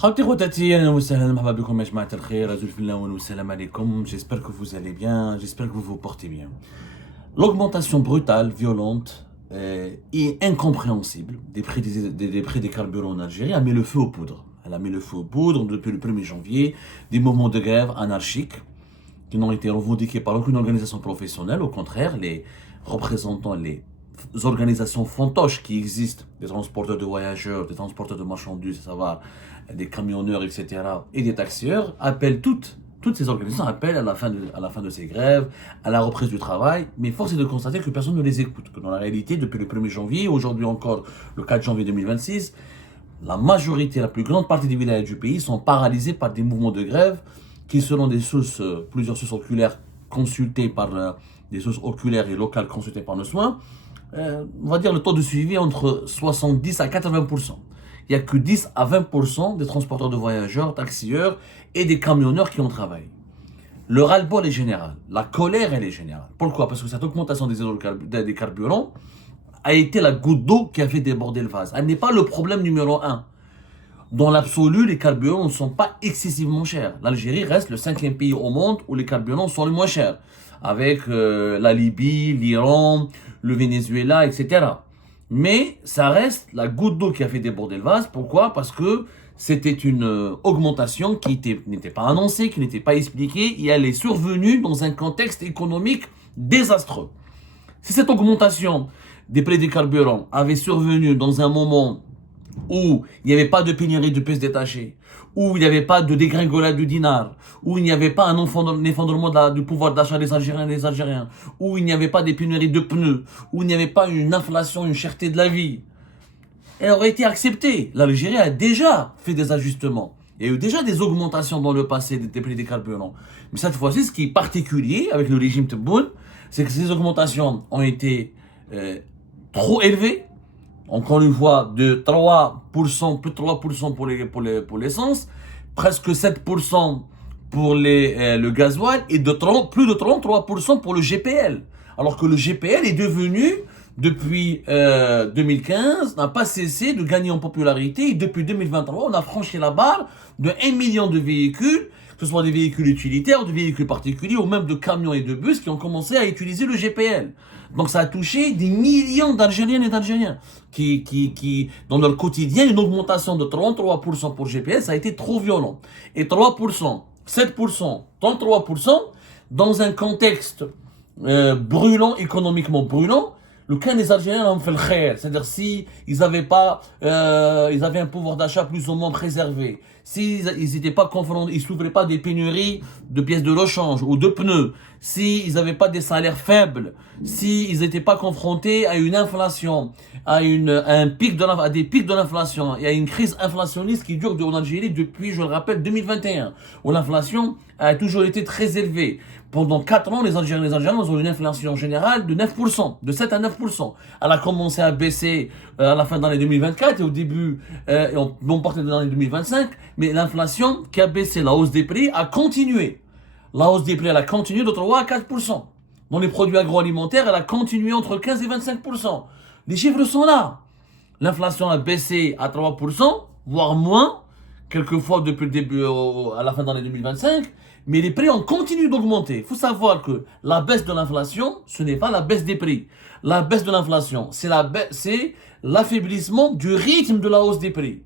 خاوتي خواتاتي اهلا وسهلا مرحبا بكم يا جماعه الخير ازول في الله والسلام عليكم. J'espère que vous allez bien, j'espère que vous vous portez bien. L'augmentation brutale, violente et incompréhensible des prix des carburants en Algérie a mis le feu aux poudres. Elle a mis le feu aux poudres depuis le 1er janvier, des mouvements de grève anarchiques qui n'ont été revendiqués par aucune organisation professionnelle. Au contraire, les représentants, les organisations fantoches qui existent, des transporteurs de voyageurs, des transporteurs de marchandises, à savoir des camionneurs, etc., et des taxieurs, appellent toutes ces organisations appellent à la fin de ces grèves, à la reprise du travail, mais force est de constater que personne ne les écoute, que dans la réalité, depuis le 1er janvier, aujourd'hui encore le 4 janvier 2026, la majorité, la plus grande partie des villages du pays sont paralysés par des mouvements de grève qui, selon des sources, plusieurs sources oculaires consultées par des sources oculaires et locales consultées par nos soins, on va dire le taux de suivi entre 70 à 80%. Il n'y a que 10 à 20% des transporteurs de voyageurs, taxieurs et des camionneurs qui ont travaillé. Le ras-le-bol est général, la colère elle est générale. Pourquoi? Parce que cette augmentation des carburants a été la goutte d'eau qui a fait déborder le vase. Elle n'est pas le problème numéro un. Dans l'absolu, les carburants ne sont pas excessivement chers. L'Algérie reste le 5e pays au monde où les carburants sont les moins chers, avec la Libye, l'Iran, le Venezuela, etc. Mais ça reste la goutte d'eau qui a fait déborder le vase. Pourquoi? Parce que c'était une augmentation qui n'était pas annoncée, qui n'était pas expliquée, et elle est survenue dans un contexte économique désastreux. Si cette augmentation des prix des carburants avait survenu dans un moment où il n'y avait pas de pénurie de pièces détachées, où il n'y avait pas de dégringolade du dinar, où il n'y avait pas un effondrement du pouvoir d'achat des Algériens, où il n'y avait pas des pénuries de pneus, où il n'y avait pas une inflation, une cherté de la vie, elle aurait été acceptée. L'Algérie a déjà fait des ajustements. Il y a eu déjà des augmentations dans le passé des prix des carburants. Mais cette fois-ci, ce qui est particulier avec le régime Tebboune, c'est que ces augmentations ont été trop élevées. Encore une fois, de 3%, plus de 3% pour l'essence, presque 7% pour le gasoil et plus de 33% pour le GPL. Alors que le GPL est devenu, depuis 2015, n'a pas cessé de gagner en popularité et depuis 2023, on a franchi la barre de 1 million de véhicules, que ce soit des véhicules utilitaires, des véhicules particuliers ou même de camions et de bus qui ont commencé à utiliser le GPL. Donc ça a touché des millions d'Algériennes et d'Algériens qui, dans leur quotidien, une augmentation de 33% pour GPL, ça a été trop violent. Et 3%, 7%, 33%, dans un contexte brûlant, économiquement brûlant, le cas des Algériens ont fait le khair. C'est-à-dire si ils avaient un pouvoir d'achat plus ou moins préservé, s'ils n'étaient pas confrontés, ils souffraient pas des pénuries de pièces de rechange ou de pneus, s'ils n'avaient pas des salaires faibles, s'ils n'étaient pas confrontés à une inflation, à des pics de l'inflation, et à une crise inflationniste qui dure en Algérie depuis, je le rappelle, 2021, où l'inflation a toujours été très élevée. Pendant 4 ans, les Algériens ont une inflation générale de 9%, de 7 à 9%. Elle a commencé à baisser à la fin de l'année 2024 et au début, bon partie de l'année 2025, mais l'inflation qui a baissé, la hausse des prix a continué. La hausse des prix, elle a continué de 3 à 4%. Dans les produits agroalimentaires, elle a continué entre 15 et 25%. Les chiffres sont là. L'inflation a baissé à 3%, voire moins, quelquefois depuis le début à la fin de l'année 2025, mais les prix ont continué d'augmenter. Il faut savoir que la baisse de l'inflation, ce n'est pas la baisse des prix. La baisse de l'inflation, c'est l'affaiblissement du rythme de la hausse des prix.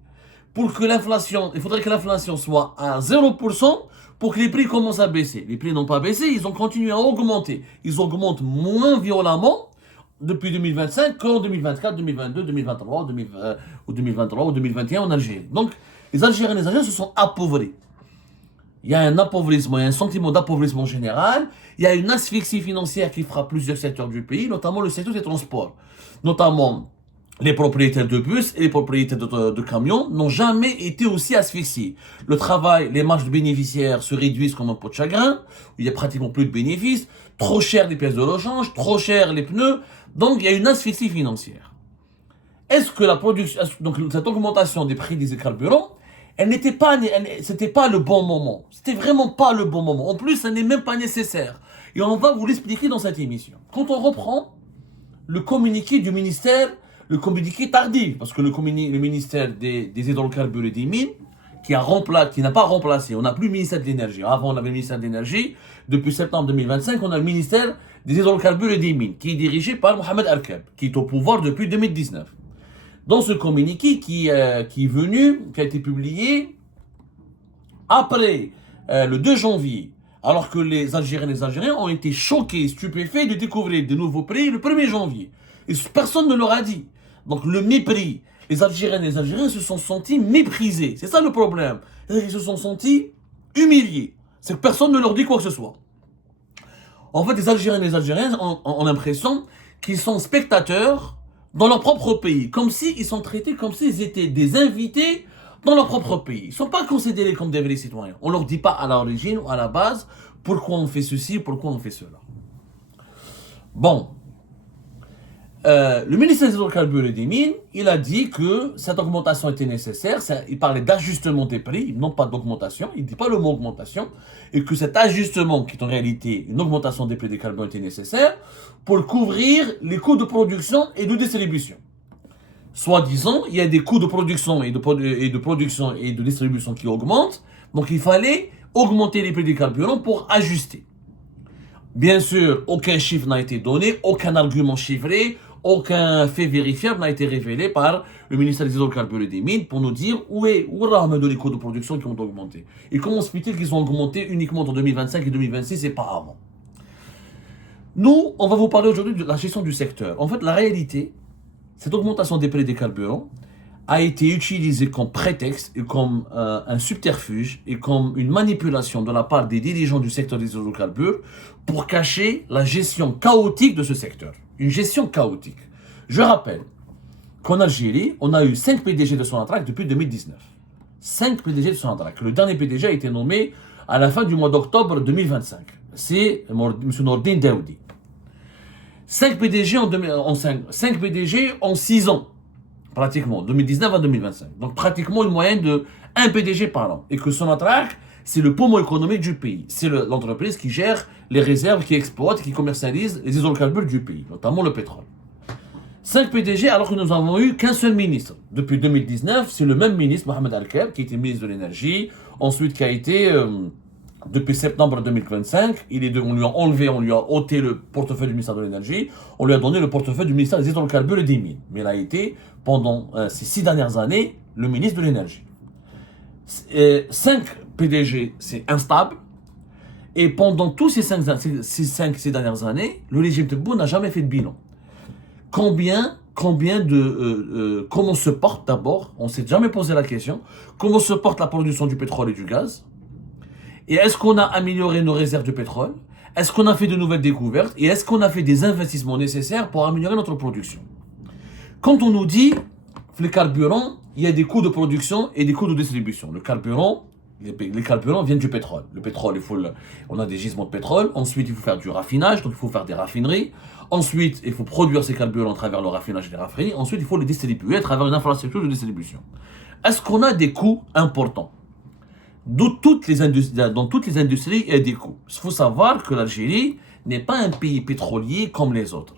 Pour que l'inflation, il faudrait que l'inflation soit à 0% pour que les prix commencent à baisser. Les prix n'ont pas baissé, ils ont continué à augmenter. Ils augmentent moins violemment depuis 2025 qu'en 2024, 2022, 2023 ou 2021 en Algérie. Donc, les Algériens et les Algériens se sont appauvris. Il y a un appauvrissement, il y a un sentiment d'appauvrissement général, il y a une asphyxie financière qui frappe plusieurs secteurs du pays, notamment le secteur des transports. Notamment, les propriétaires de bus et les propriétaires de camions n'ont jamais été aussi asphyxiés. Le travail, les marges de bénéficiaires se réduisent comme un pot de chagrin, il n'y a pratiquement plus de bénéfices, trop cher les pièces de rechange, trop cher les pneus, donc il y a une asphyxie financière. Est-ce que donc cette augmentation des prix des carburants, c'était pas le bon moment. C'était vraiment pas le bon moment. En plus, ça n'est même pas nécessaire. Et on va vous l'expliquer dans cette émission. Quand on reprend le communiqué du ministère, le communiqué tardif, parce que le ministère des hydrocarbures et des mines, qui n'a pas remplacé. On n'a plus le ministère de l'énergie. Avant, on avait le ministère de l'énergie. Depuis septembre 2025, on a le ministère des hydrocarbures et des mines, qui est dirigé par Mohamed Arkab, qui est au pouvoir depuis 2019. Dans ce communiqué qui a été publié après le 2 janvier, alors que les Algériennes et les Algériens ont été choqués, stupéfaits de découvrir de nouveaux prix le 1er janvier. Et personne ne leur a dit. Donc le mépris, les Algériennes et les Algériens se sont sentis méprisés. C'est ça le problème. Ils se sont sentis humiliés. C'est que personne ne leur dit quoi que ce soit. En fait, les Algériennes et les Algériens ont l'impression qu'ils sont spectateurs dans leur propre pays, comme s'ils sont traités comme s'ils étaient des invités dans leur propre pays. Ils ne sont pas considérés comme des vrais citoyens. On ne leur dit pas à l'origine ou à la base pourquoi on fait ceci, pourquoi on fait cela. Bon. Le ministère des hydrocarbures et des mines, il a dit que cette augmentation était nécessaire. Il parlait d'ajustement des prix, non pas d'augmentation. Il ne dit pas le mot augmentation. Et que cet ajustement, qui est en réalité une augmentation des prix des carburants, était nécessaire pour couvrir les coûts de production et de distribution. Soi-disant, il y a des coûts de production et de distribution qui augmentent. Donc il fallait augmenter les prix des carburants pour ajuster. Bien sûr, aucun chiffre n'a été donné, aucun argument chiffré, aucun fait vérifiable n'a été révélé par le ministère des hydrocarbures et des mines pour nous dire où est les coûts de production qui ont augmenté. Et comment se fait-il qu'ils ont augmenté uniquement en 2025 et 2026 et pas avant? Nous, on va vous parler aujourd'hui de la gestion du secteur. En fait, la réalité, cette augmentation des prix des carburants a été utilisée comme prétexte et comme un subterfuge et comme une manipulation de la part des dirigeants du secteur des hydrocarbures pour cacher la gestion chaotique de ce secteur. Une gestion chaotique. Je rappelle qu'en Algérie, on a eu 5 PDG de Sonatrach depuis 2019. 5 PDG de Sonatrach. Le dernier PDG a été nommé à la fin du mois d'octobre 2025. C'est M. Nordine Daoudi. 5 PDG en 6 ans. Pratiquement, 2019 à 2025. Donc pratiquement une moyenne de 1 PDG par an. Et que Sonatrach, c'est le poumon économique du pays. C'est l'entreprise qui gère les réserves, qui exploite, qui commercialise les hydrocarbures du pays, notamment le pétrole. 5 PDG alors que nous n'avons eu qu'un seul ministre. Depuis 2019, c'est le même ministre, Mohamed Arkab, qui était ministre de l'énergie, ensuite qui a été, depuis septembre 2025, on lui a enlevé, on lui a ôté le portefeuille du ministère de l'énergie, on lui a donné le portefeuille du ministère des hydrocarbures et des mines. Mais il a été, pendant ces 6 dernières années, le ministre de l'énergie. 5 PDG, c'est instable. Et pendant tous ces 5 dernières années, le régime Tebboune n'a jamais fait de bilan. Comment se porte d'abord, on ne s'est jamais posé la question, comment se porte la production du pétrole et du gaz? Et est-ce qu'on a amélioré nos réserves de pétrole? Est-ce qu'on a fait de nouvelles découvertes? Et est-ce qu'on a fait des investissements nécessaires pour améliorer notre production? Quand on nous dit, les carburants, il y a des coûts de production et des coûts de distribution. Les carburants viennent du pétrole. Le pétrole, on a des gisements de pétrole. Ensuite, il faut faire du raffinage, donc il faut faire des raffineries. Ensuite, il faut produire ces carburants à travers le raffinage et les raffineries. Ensuite, il faut les distribuer à travers une infrastructure de distribution. Est-ce qu'on a des coûts importants? Dans toutes les industries, il y a des coûts. Il faut savoir que l'Algérie n'est pas un pays pétrolier comme les autres.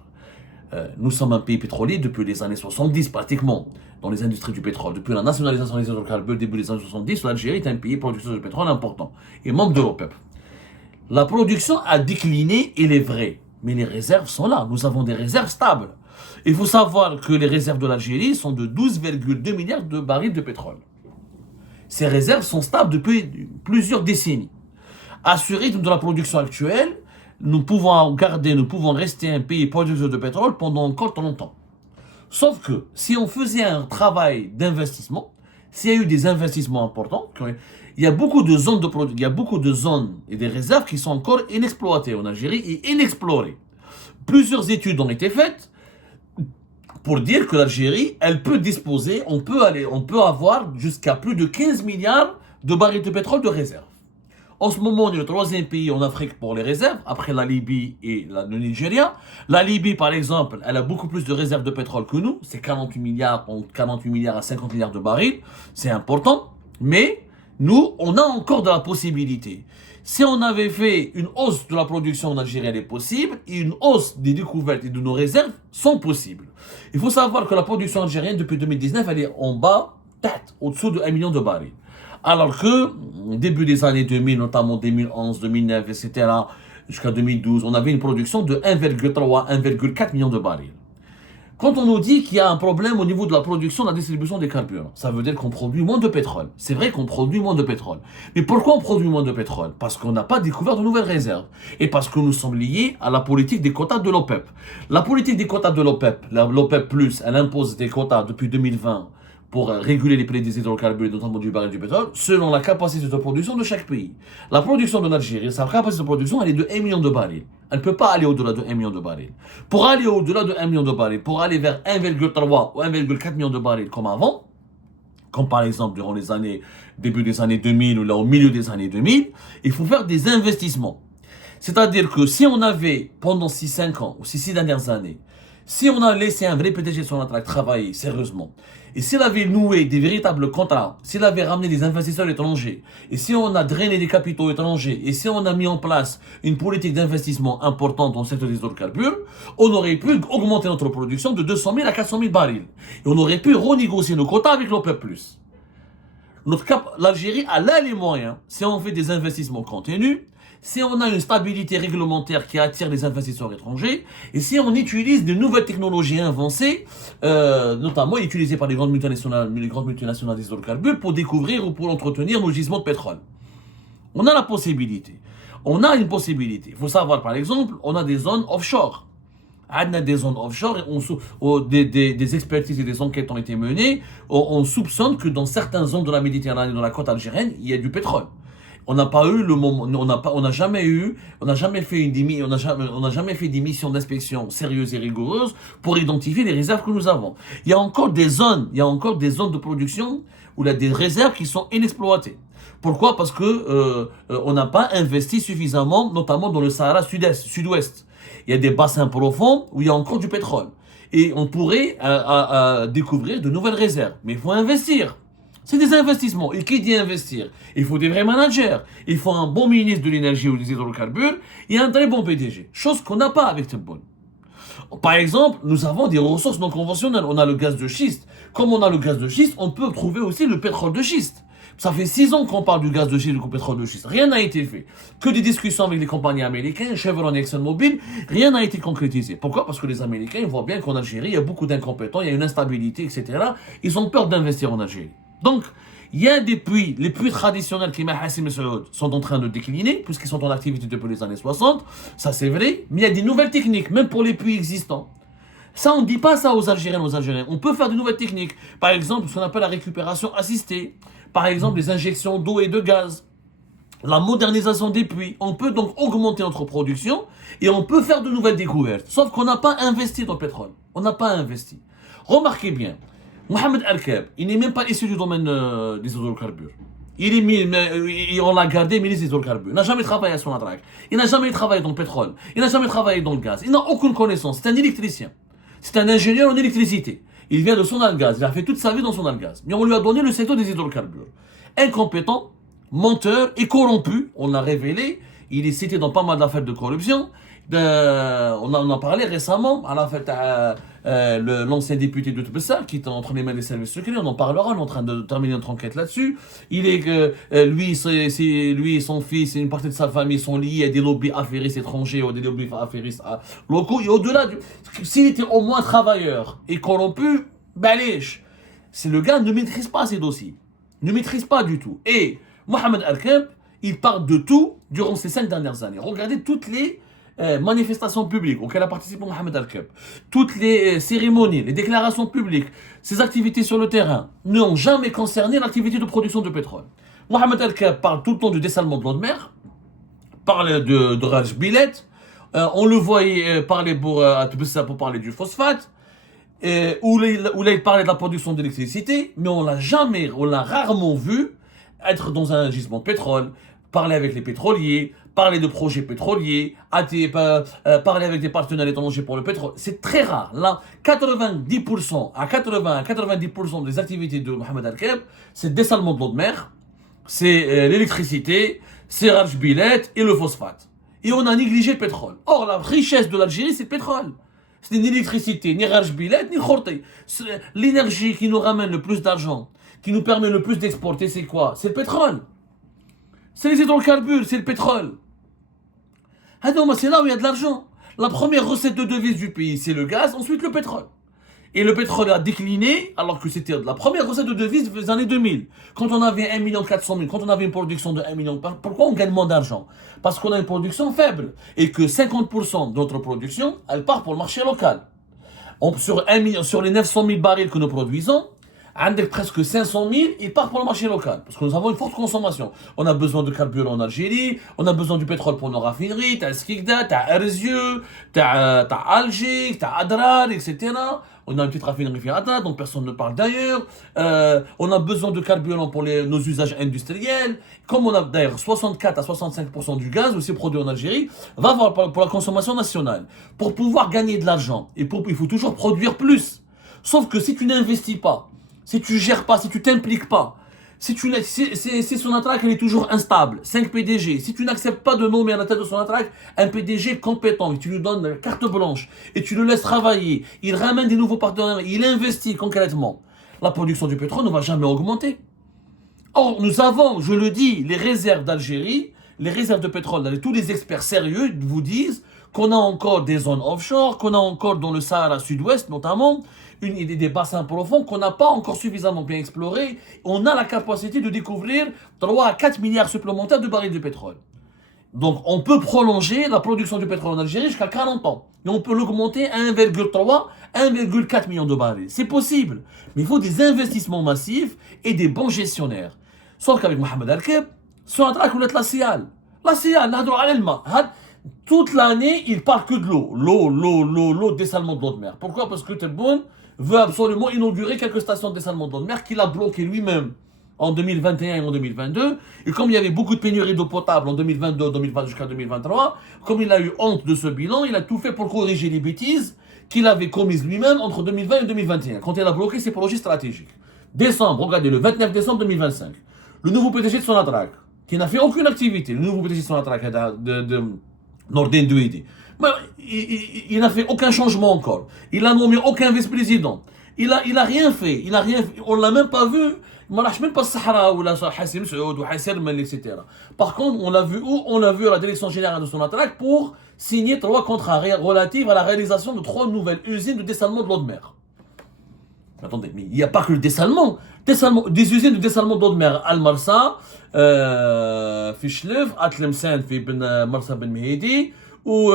Nous sommes un pays pétrolier depuis les années 70 pratiquement, dans les industries du pétrole. Depuis la nationalisation des hydrocarbures début des années 70, l'Algérie est un pays producteur de pétrole important et membre de l'OPEP. La production a décliné, il est vrai, mais les réserves sont là. Nous avons des réserves stables. Il faut savoir que les réserves de l'Algérie sont de 12,2 milliards de barils de pétrole. Ces réserves sont stables depuis plusieurs décennies. À ce rythme de la production actuelle, nous pouvons rester un pays producteur de pétrole pendant encore longtemps. Sauf que si on faisait un travail d'investissement, s'il y a eu des investissements importants, il y a beaucoup de zones et des réserves qui sont encore inexploitées en Algérie et inexplorées. Plusieurs études ont été faites pour dire que l'Algérie, elle peut disposer, on peut avoir jusqu'à plus de 15 milliards de barils de pétrole de réserve. En ce moment, on est le 3e pays en Afrique pour les réserves, après la Libye et le Nigeria. La Libye, par exemple, elle a beaucoup plus de réserves de pétrole que nous. C'est 48 milliards à 50 milliards de barils. C'est important. Mais nous, on a encore de la possibilité. Si on avait fait une hausse de la production en Algérie, elle est possible. Et une hausse des découvertes et de nos réserves sont possibles. Il faut savoir que la production algérienne, depuis 2019, elle est en bas, au-dessous de 1 million de barils. Alors que, début des années 2000, notamment 2011, 2009, etc., jusqu'à 2012, on avait une production de 1,3, 1,4 millions de barils. Quand on nous dit qu'il y a un problème au niveau de la production, de la distribution des carburants, ça veut dire qu'on produit moins de pétrole. C'est vrai qu'on produit moins de pétrole. Mais pourquoi on produit moins de pétrole? Parce qu'on n'a pas découvert de nouvelles réserves. Et parce que nous sommes liés à la politique des quotas de l'OPEP. La politique des quotas de l'OPEP, l'OPEP+, elle impose des quotas depuis 2020 pour réguler les prix des hydrocarbures, notamment du baril du pétrole, selon la capacité de production de chaque pays. La production de l'Algérie, sa capacité de production, elle est de 1 million de barils. Elle ne peut pas aller au-delà de 1 million de barils. Pour aller au-delà de 1 million de barils, pour aller vers 1,3 ou 1,4 million de barils comme avant, comme par exemple durant les années, début des années 2000 ou là au milieu des années 2000, il faut faire des investissements. C'est-à-dire que si on avait, pendant 6-5 ans, ou 6 dernières années, si on a laissé un vrai PDG de Sonatrach travailler sérieusement, et s'il avait noué des véritables contrats, s'il avait ramené des investisseurs étrangers, et si on a drainé des capitaux étrangers, et si on a mis en place une politique d'investissement importante dans le secteur des hydrocarbures, on aurait pu augmenter notre production de 200 000 à 400 000 barils. Et on aurait pu renégocier nos quotas avec l'OPEP+. L'Algérie a là les moyens, si on fait des investissements contenus, si on a une stabilité réglementaire qui attire les investisseurs étrangers, et si on utilise de nouvelles technologies avancées, notamment utilisées par les grandes multinationales des hydrocarbures pour découvrir ou pour entretenir nos gisements de pétrole. On a la possibilité. On a une possibilité. Il faut savoir, par exemple, on a des zones offshore. On a des zones offshore, et des expertises et des enquêtes ont été menées. On soupçonne que dans certaines zones de la Méditerranée, dans la côte algérienne, il y a du pétrole. On n'a pas eu le moment, on n'a jamais fait des missions d'inspection sérieuses et rigoureuses pour identifier les réserves que nous avons. Il y a encore des zones de production où il y a des réserves qui sont inexploitées. Pourquoi? Parce que on n'a pas investi suffisamment, notamment dans le Sahara sud-ouest. Il y a des bassins profonds où il y a encore du pétrole. Et on pourrait découvrir de nouvelles réserves. Mais il faut investir. C'est des investissements. Et qui dit investir? Il faut des vrais managers. Il faut un bon ministre de l'énergie ou des hydrocarbures et un très bon PDG. Chose qu'on n'a pas avec Tebboune. Par exemple, nous avons des ressources non conventionnelles. On a le gaz de schiste. Comme on a le gaz de schiste, on peut trouver aussi le pétrole de schiste. Ça fait 6 ans qu'on parle du gaz de schiste et du pétrole de schiste. Rien n'a été fait. Que des discussions avec les compagnies américaines, Chevron et ExxonMobil, rien n'a été concrétisé. Pourquoi? Parce que les Américains ils voient bien qu'en Algérie, il y a beaucoup d'incompétents, il y a une instabilité, etc. Ils ont peur d'investir en Algérie. Donc, il y a des puits, les puits traditionnels qui Hassim et Saoud sont en train de décliner, puisqu'ils sont en activité depuis les années 60, ça c'est vrai, mais il y a des nouvelles techniques, même pour les puits existants. Ça, on ne dit pas ça aux Algériens, On peut faire de nouvelles techniques. Par exemple, ce qu'on appelle la récupération assistée. Par exemple, les injections d'eau et de gaz. La modernisation des puits. On peut donc augmenter notre production et on peut faire de nouvelles découvertes. Sauf qu'on n'a pas investi dans le pétrole. On n'a pas investi. Remarquez bien, Mohamed Al-Kab, il n'est même pas issu du domaine des hydrocarbures. On l'a gardé ministre des hydrocarbures. Il n'a jamais travaillé à Sonatrach. Il n'a jamais travaillé dans le pétrole. Il n'a jamais travaillé dans le gaz. Il n'a aucune connaissance. C'est un électricien. C'est un ingénieur en électricité. Il vient de Sonalgaz. Il a fait toute sa vie dans Sonalgaz. Mais on lui a donné le secteur des hydrocarbures. Incompétent, menteur et corrompu. On l'a révélé. Il est cité dans pas mal d'affaires de corruption. On en a parlé récemment à l'affaire l'ancien député de Tbessa qui est entre les mains des services secrets. On en parlera. On est en train de terminer notre enquête là-dessus. Lui et son fils et une partie de sa famille sont liés à des lobbies affairistes étrangers ou des lobbies affairistes locaux. Et au-delà s'il était au moins travailleur et corrompu, c'est le gars ne maîtrise pas ces dossiers. Ne maîtrise pas du tout. Et Mohamed Al-Kab, il parle de tout durant ces 5 dernières années. Regardez toutes les manifestations publiques auxquelles a participé Mohamed Al-Kab, toutes les cérémonies, les déclarations publiques, ses activités sur le terrain n'ont jamais concerné l'activité de production de pétrole. Mohamed Al-Kab parle tout le temps du dessalement de l'eau de mer, parle de Raj Bilet, on le voyait parler pour parler du phosphate, où il parlait de la production d'électricité, mais on l'a rarement vu être dans un gisement de pétrole, parler avec les pétroliers, parler de projets pétroliers, parler avec des partenaires étrangers pour le pétrole. C'est très rare. Là, 90% à 90% des activités de Mohamed Al-Kab, c'est le dessalement de l'eau de mer, c'est l'électricité, c'est Raj Bilet et le phosphate. Et on a négligé le pétrole. Or, la richesse de l'Algérie, c'est le pétrole. C'est ni l'électricité, ni Raj Bilet, ni Khorti. L'énergie qui nous ramène le plus d'argent, qui nous permet le plus d'exporter, c'est quoi? C'est le pétrole. C'est les hydrocarbures, c'est le pétrole. C'est là où il y a de l'argent. La première recette de devise du pays, c'est le gaz, ensuite le pétrole. Et le pétrole a décliné, alors que c'était la première recette de devise des années 2000. Quand on avait 1 400 000, quand on avait une production de 1 million, pourquoi on gagne moins d'argent? Parce qu'on a une production faible. Et que 50% de notre production, elle part pour le marché local. Sur les 900 000 barils que nous produisons, avec presque 500 000, ils partent pour le marché local. Parce que nous avons une forte consommation. On a besoin de carburant en Algérie, on a besoin du pétrole pour nos raffineries, t'as Skikda, t'as Erzieux, t'as Alger, t'as Adrar, etc. On a une petite raffinerie à Adrar, donc personne ne parle d'ailleurs. On a besoin de carburant pour nos usages industriels. Comme on a d'ailleurs 64 à 65% du gaz aussi produit en Algérie, va avoir pour la consommation nationale. Pour pouvoir gagner de l'argent, il faut toujours produire plus. Sauf que si tu n'investis pas, si tu gères pas, si tu t'impliques pas, si Sonatrach elle est toujours instable, 5 PDG, si tu n'acceptes pas de nommer à la tête de Sonatrach un PDG compétent, et tu lui donnes la carte blanche, et tu le laisses travailler, il ramène des nouveaux partenaires, il investit concrètement, la production du pétrole ne va jamais augmenter. Or, nous avons, je le dis, les réserves d'Algérie, les réserves de pétrole, tous les experts sérieux vous disent qu'on a encore des zones offshore, qu'on a encore dans le Sahara sud-ouest notamment, des bassins profonds qu'on n'a pas encore suffisamment bien explorés. On a la capacité de découvrir 3 à 4 milliards supplémentaires de barils de pétrole. Donc on peut prolonger la production du pétrole en Algérie jusqu'à 40 ans. Et on peut l'augmenter à 1,3, 1,4 millions de barils. C'est possible. Mais il faut des investissements massifs et des bons gestionnaires. Sauf qu'avec Mohamed Arkeb, Sonatrach ou la SIAL. La SIAL, toute l'année, il parle que de l'eau. L'eau, dessalement de l'eau de mer. Pourquoi? Parce que Tebboune veut absolument inaugurer quelques stations de dessalement de l'eau de mer qu'il a bloquées lui-même en 2021 et en 2022. Et comme il y avait beaucoup de pénuries d'eau potable en 2022, 2020 jusqu'à 2023, comme il a eu honte de ce bilan, il a tout fait pour corriger les bêtises qu'il avait commises lui-même entre 2020 et 2021, quand il a bloqué ses projets stratégiques. Décembre, regardez, le 29 décembre 2025, le nouveau PDG de Sonatrach, qui n'a fait aucune activité, le nouveau PDG de Sonatrach de Nordin Douidi, il n'a fait aucun changement encore. Il n'a nommé aucun vice-président. Il a rien fait. On l'a même pas vu. ما راحش même pas Sahara ou la Hassim Saoud ou Hasser Mel, etc. Par contre, on l'a vu où? On l'a vu à la direction générale de Sonatrach pour signer 3 contrats relatifs à la réalisation de 3 nouvelles usines de dessalement de l'eau de mer. Attendez, mais il n'y a pas que le dessalement. Des usines de dessalement d'eau de mer, Al-Marsa, Fishlef, Atlemsen, Marsa Ben Mehdi, ou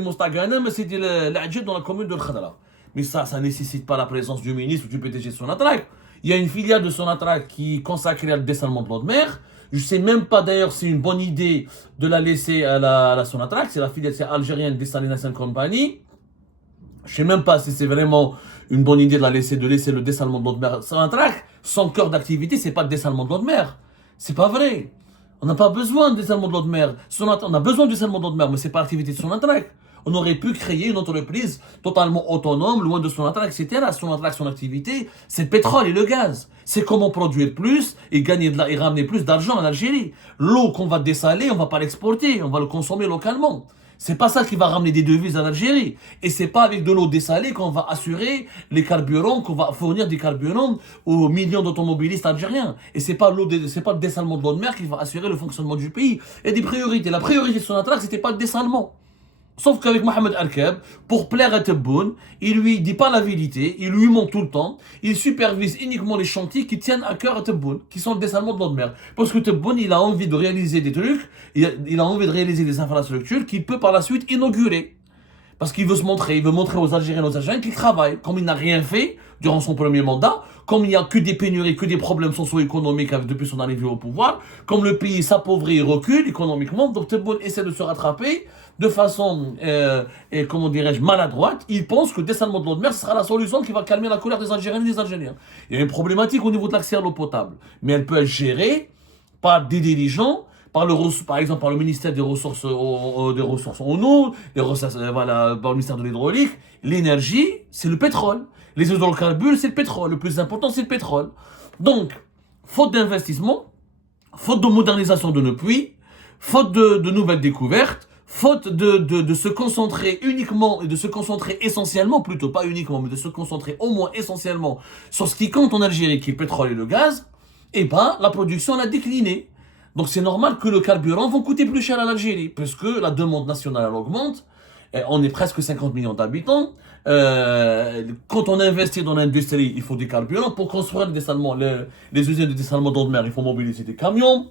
Mostagana, mais c'est l'Adjid dans la commune de Khadra. Mais ça ne nécessite pas la présence du ministre ou du PDG de Sonatrach. Il y a une filiale de Sonatrach qui est consacrée au dessalement de l'eau de mer. Je ne sais même pas d'ailleurs si c'est une bonne idée de la laisser à la Sonatrach. C'est la filiale algérienne Desalination Company. Je ne sais même pas si c'est vraiment une bonne idée de laisser le dessalement de l'eau de mer. Sonatrach, son cœur d'activité, c'est pas le dessalement de l'eau de mer. C'est pas vrai. On n'a pas besoin de dessalement de l'eau de mer. On a besoin du dessalement de l'eau de mer, mais c'est pas l'activité de Sonatrach. On aurait pu créer une entreprise totalement autonome, loin de Sonatrach, etc. Sonatrach, son activité, c'est le pétrole et le gaz. C'est comment produire plus et et ramener plus d'argent en Algérie. L'eau qu'on va dessaler, on va pas l'exporter, on va le consommer localement. C'est pas ça qui va ramener des devises en Algérie. Et c'est pas avec de l'eau dessalée qu'on va assurer les carburants, qu'on va fournir des carburants aux millions d'automobilistes algériens. Et c'est pas le dessalement de l'eau de mer qui va assurer le fonctionnement du pays. Il y a des priorités. La priorité de Sonatrach, c'était pas le dessalement. Sauf qu'avec Mohamed Arkeb, pour plaire à Tebboune, il lui dit pas la vérité, il lui ment tout le temps, il supervise uniquement les chantiers qui tiennent à cœur à Tebboune, qui sont le dessalement de l'eau de mer. Parce que Tebboune, il a envie de réaliser des trucs, il a envie de réaliser des infrastructures qu'il peut par la suite inaugurer. Parce qu'il veut se montrer, il veut montrer aux Algériens et aux Algériens qu'il travaille. Comme il n'a rien fait durant son premier mandat, comme il n'y a que des pénuries, que des problèmes socio-économiques depuis son arrivée au pouvoir, comme le pays s'appauvrit et recule économiquement, donc Tebboune essaie de se rattraper de façon, comment dirais-je, maladroite. Il pense que le dessalement de l'eau de mer, ce sera la solution qui va calmer la colère des Algériens et des Algériens. Il y a une problématique au niveau de l'accès à l'eau potable, mais elle peut être gérée par des dirigeants, par exemple par le ministère des ressources en eau, par le ministère de l'hydraulique. L'énergie, c'est le pétrole. Les hydrocarbures, c'est le pétrole. Le plus important, c'est le pétrole. Donc, faute d'investissement, faute de modernisation de nos puits, faute de nouvelles découvertes, faute de se concentrer uniquement et de se concentrer essentiellement, plutôt pas uniquement, mais de se concentrer au moins essentiellement sur ce qui compte en Algérie, qui est le pétrole et le gaz, eh ben, la production elle a décliné. Donc c'est normal que le carburant va coûter plus cher à l'Algérie, puisque la demande nationale elle augmente. On est presque 50 millions d'habitants. Quand on investit dans l'industrie, il faut des carburants. Pour construire les usines de dessalement d'eau de mer, il faut mobiliser des camions,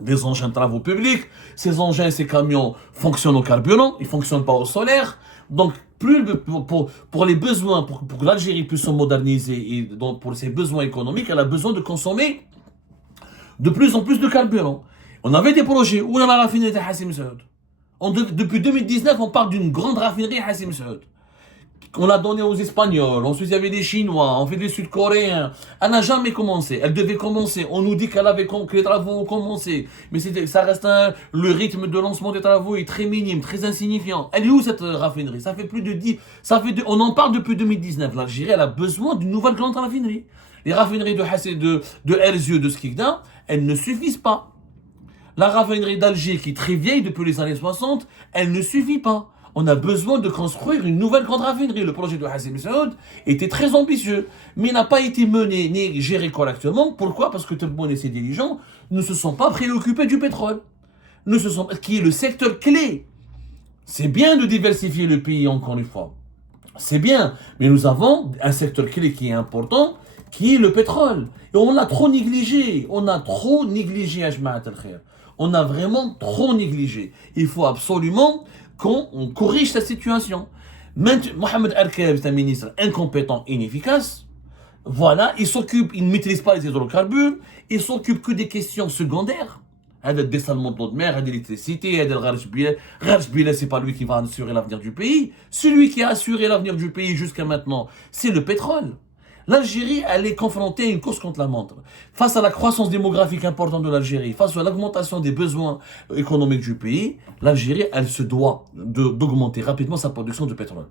des engins de travaux publics. Ces engins et ces camions fonctionnent au carburant, ils ne fonctionnent pas au solaire. Donc, pour les besoins, pour que l'Algérie puisse se moderniser et donc pour ses besoins économiques, elle a besoin de consommer de plus en plus de carburant. On avait des projets où on a la raffinerie de Hassim Saoud. Depuis 2019, on parle d'une grande raffinerie à Hassim Saoud. On l'a donnée aux Espagnols, ensuite il y avait des Chinois, on fait des Sud-Coréens. Elle n'a jamais commencé, elle devait commencer. On nous dit que les travaux ont commencé. Mais ça reste le rythme de lancement des travaux est très minime, très insignifiant. Elle est où cette raffinerie? Ça fait plus de 10... on en parle depuis 2019. L'Algérie, elle a besoin d'une nouvelle grande raffinerie. Les raffineries de Erzurum, de Skikda, elles ne suffisent pas. La raffinerie d'Alger, qui est très vieille depuis les années 60, elle ne suffit pas. On a besoin de construire une nouvelle grande raffinerie. Le projet de Hassim Saoud était très ambitieux, mais n'a pas été mené ni géré correctement. Pourquoi? Parce que Tebboune et ses dirigeants ne se sont pas préoccupés du pétrole, qui est le secteur clé. C'est bien de diversifier le pays, encore une fois. C'est bien, mais nous avons un secteur clé qui est important, qui est le pétrole. Et on l'a trop négligé. On a trop négligé, Ajma'at al-Khair. On a vraiment trop négligé. Il faut absolument qu'on corrige cette situation. Mohamed Arkeb est un ministre incompétent, inefficace. Voilà, il ne maîtrise pas les hydrocarbures, il s'occupe que des questions secondaires. Le dessalement de l'eau de mer, l'électricité, le Rajbila, c'est pas lui qui va assurer l'avenir du pays. Celui qui a assuré l'avenir du pays jusqu'à maintenant, c'est le pétrole. L'Algérie, elle est confrontée à une course contre la montre. Face à la croissance démographique importante de l'Algérie, face à l'augmentation des besoins économiques du pays, l'Algérie, elle se doit d'augmenter rapidement sa production de pétrole.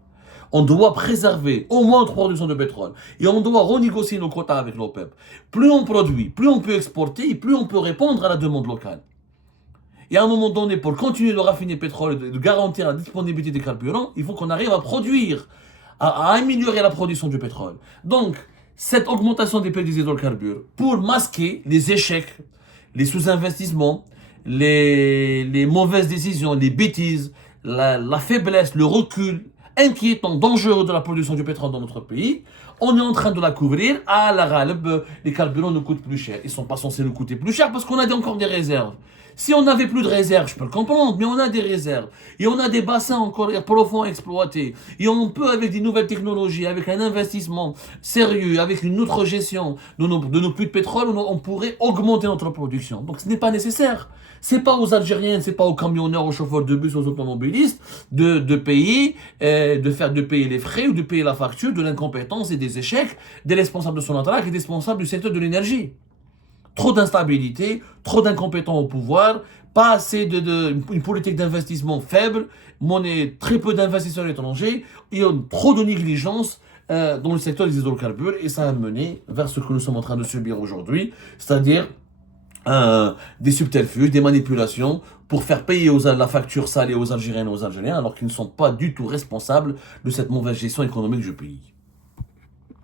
On doit préserver au moins notre production de pétrole. Et on doit renégocier nos quotas avec l'OPEP. Plus on produit, plus on peut exporter, et plus on peut répondre à la demande locale. Et à un moment donné, pour continuer de raffiner le pétrole, de garantir la disponibilité des carburants, il faut qu'on arrive à produire, à améliorer la production du pétrole. Donc, cette augmentation des prix des hydrocarbures, pour masquer les échecs, les sous-investissements, les mauvaises décisions, les bêtises, la faiblesse, le recul inquiétant, dangereux de la production du pétrole dans notre pays, on est en train de la couvrir. À la Ghalib, les carburants nous coûtent plus cher. Ils ne sont pas censés nous coûter plus cher parce qu'on a encore des réserves. Si on n'avait plus de réserves, je peux le comprendre, mais on a des réserves. Et on a des bassins encore profonds à exploiter. Et on peut, avec des nouvelles technologies, avec un investissement sérieux, avec une autre gestion de nos puits de pétrole, on pourrait augmenter notre production. Donc ce n'est pas nécessaire. C'est pas aux Algériens, c'est pas aux camionneurs, aux chauffeurs de bus, aux automobilistes de payer les frais ou de payer la facture de l'incompétence et des échecs des responsables de Sonatrach et des responsables du secteur de l'énergie. Trop d'instabilité, trop d'incompétents au pouvoir, pas assez une politique d'investissement faible, très peu d'investisseurs étrangers, et trop de négligence dans le secteur des hydrocarbures, et ça a mené vers ce que nous sommes en train de subir aujourd'hui, c'est-à-dire des subterfuges, des manipulations pour faire payer la facture salée aux Algériennes et aux Algériens, alors qu'ils ne sont pas du tout responsables de cette mauvaise gestion économique du pays.